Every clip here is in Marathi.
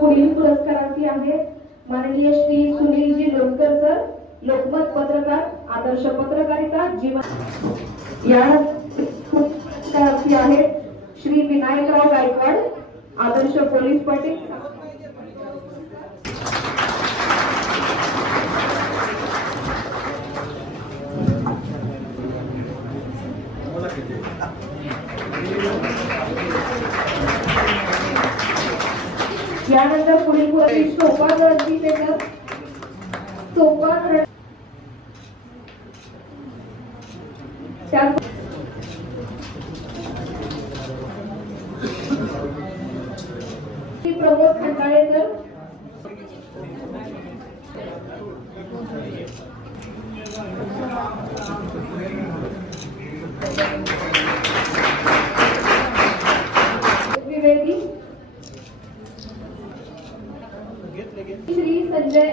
पुढील पुरस्कारार्थी आहेत माननीय श्री सुनीलजी लोणकर सर लोकमत पत्रकार आदर्श पत्रकारिता जीवन या पुरस्कारार्थी आहेत श्री विनायकराव गायकवाड आदर्श पोलीस पाटील. यानंतर पुढील पुरस्कार सोपान गळती देतात सोपान प्रमोद खंडाळेकर सर द्विवेदी श्री संजय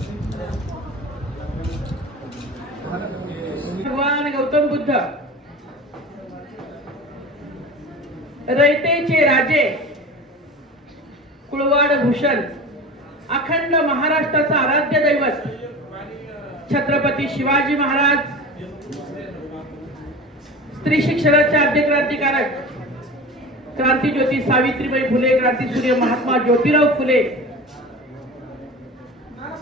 गौतम बुद्ध. रयतेचे राजे. कुळवाड भूषण. अखंड महाराष्ट्राचा आराध्य दैवत. छत्रपती शिवाजी महाराज. स्त्री शिक्षणाचे आद्य क्रांतिकारक. क्रांती ज्योती सावित्रीबाई फुले क्रांती सूर्य महात्मा ज्योतिराव फुले.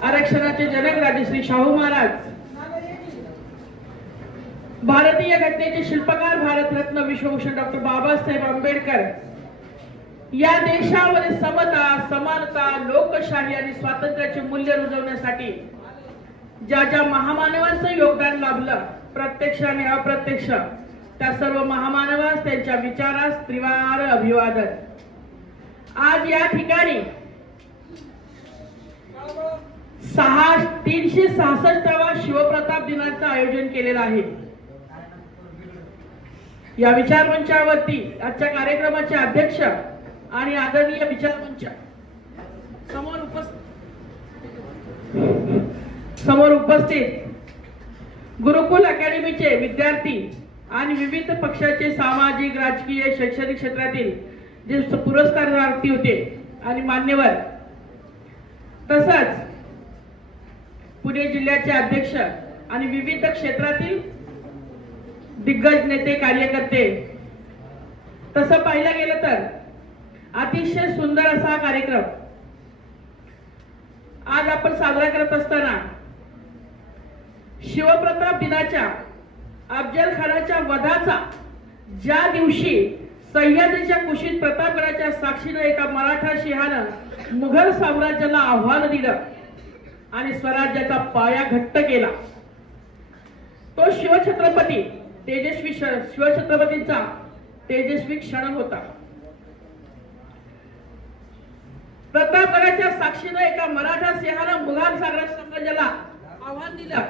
आरक्षणाचे जनक राजश्री शाहू महाराज. भारतीय घटनेचे शिल्पकार भारतरत्न विश्वभूषण डॉक्टर बाबासाहेब आंबेडकर या देशामध्ये समता समानता लोकशाही आणि स्वातंत्र्याचे मूल्य रुजवण्यासाठी ज्या ज्या महामानवांचं योगदान लाभलं प्रत्यक्ष आणि अप्रत्यक्ष त्या सर्व महामानवास त्यांच्या विचारास त्रिवार अभिवादन. आज या ठिकाणी सहा तीनशे सहासष्टावा शिवप्रताप दिनाचं आयोजन केलेलं आहे. या विचारमंचावरती आजच्या कार्यक्रमाचे अध्यक्ष आणि आदरणीय विचारमंच समोर उपस्थित समोर उपस्थित गुरुकुल अकॅडमीचे विद्यार्थी आणि विविध पक्षाचे सामाजिक राजकीय शैक्षणिक क्षेत्रातील जे पुरस्कारार्थी होते आणि मान्यवर. तसंच पुणे जिल्ह्याचे अध्यक्ष आणि विविध क्षेत्रातील दिग्गज नेते कार्यकर्ते. तसं पाहिलं गेलं तर अतिशय सुंदर असा कार्यक्रम. आज आपण साजरा करत असताना शिवप्रताप दिनाच्या अफजल खानाच्या वधाचा ज्या दिवशी सह्याद्रीच्या कुशीत प्रतापगडाच्या साक्षीनं एका मराठा शिहानं मुघल साम्राज्याला आव्हान दिलं आणि स्वराज्याचा पाया घट्ट केला. तो शिवछत्रपती तेजस्वी क्षण शिवछत्रपतींचा तेजस्वी क्षण होता. प्रतापगडाच्या साक्षीनं एका मराठा सिंहानं मुघल सागरा साम्राज्याला आव्हान दिलं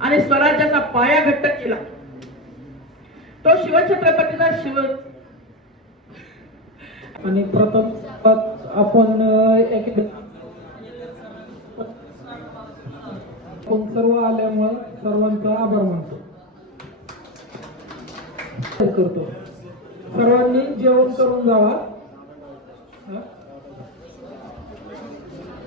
आणि स्वराज्याचा पाया घट्ट केला. तो शिवछत्रपतीचा शिव आणि प्रथम आपण एक सर्व आल्यामुळे सर्वांचा आभार मानतो. करतो. सर्वांनी जेवण करून जावा.